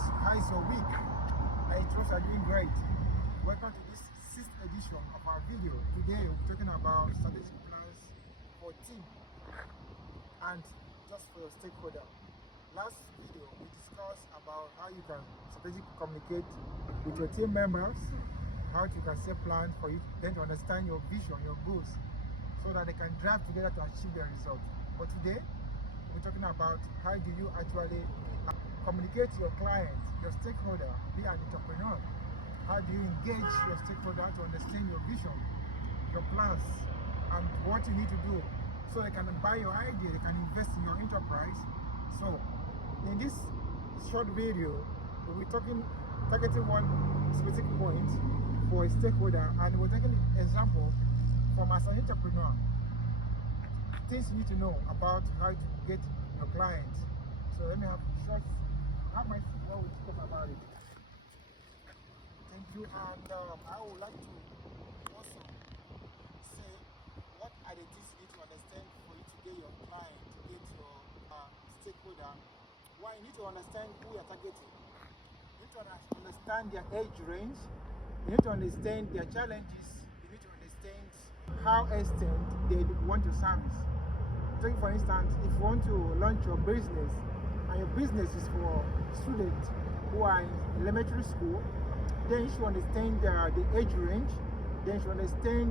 How is your week? I trust you're doing great. Welcome to this 6th edition of our video. Today we're talking about strategic plans for team and just for your stakeholder. Last video we discussed about how you can strategically communicate with your team members, how you can set plans for you, then to understand your vision, your goals, so that they can drive together to achieve their result. But today we're talking about how do you actually communicate to your client, your stakeholder, be an entrepreneur. How do you engage your stakeholder to understand your vision, your plans, and what you need to do so they can buy your idea, they can invest in your enterprise. So in this short video, we're targeting one specific point for a stakeholder, and we're taking an example from as an entrepreneur. Things you need to know about how to get your client. So let me have a short we talk about it. Thank you, and I would like to also say what are the things you need to understand for you to get your client, to get your stakeholder. Why you need to understand who you're targeting. You need to understand their age range. You need to understand their challenges. You need to understand how extent they want to service. Take for instance, if you want to launch your business, and your business is for students who are in elementary school, then you should understand the age range, then you should understand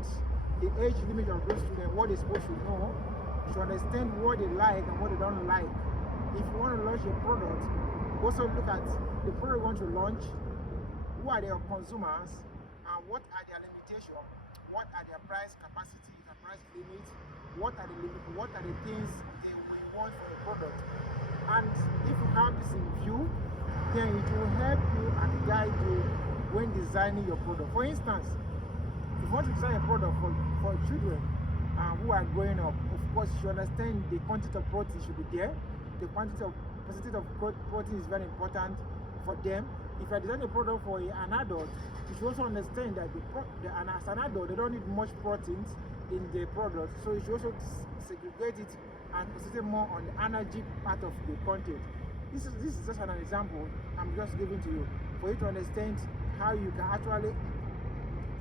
the age limit of those students, what they're supposed to know. You should understand what they like and what they don't like. If you want to launch your product, also look at the product you want to launch, who are their consumers, and what are their limitations, what are their price capacity, the price limit, what are the things they will want for the product. And if you have this in view, then it will help you and guide you when designing your product. For instance, if you want to design a product for children who are growing up, of course you should understand the quantity of protein should be there. The percentage of protein is very important for them. If you are designing a product for an adult, you should also understand that as an adult, they don't need much proteins in the product, so you should also segregate it and concentrate more on the energy part of the content. This is just an example I'm just giving to you for you to understand how you can actually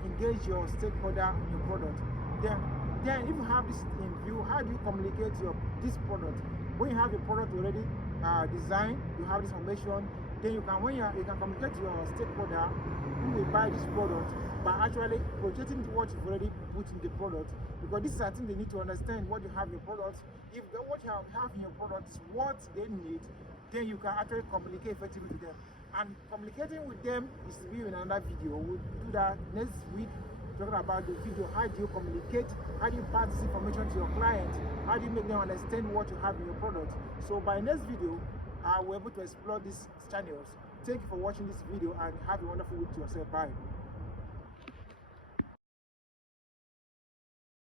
engage your stakeholder in your product. Then if you have this in view, how do you communicate this product? When you have your product already designed, you have this information, then you can communicate to your stakeholder who will buy this product by actually projecting what you've already put in the product, because this is a thing they need to understand what you have in your product. If what you have in your product is what they need, then you can actually communicate effectively with them. And communicating with them is really in another video. We'll do that next week, talking about the video. How do you communicate? How do you pass this information to your client? How do you make them understand what you have in your product? So by next video, we're able to explore these channels. Thank you for watching this video and have a wonderful week to yourself. Bye.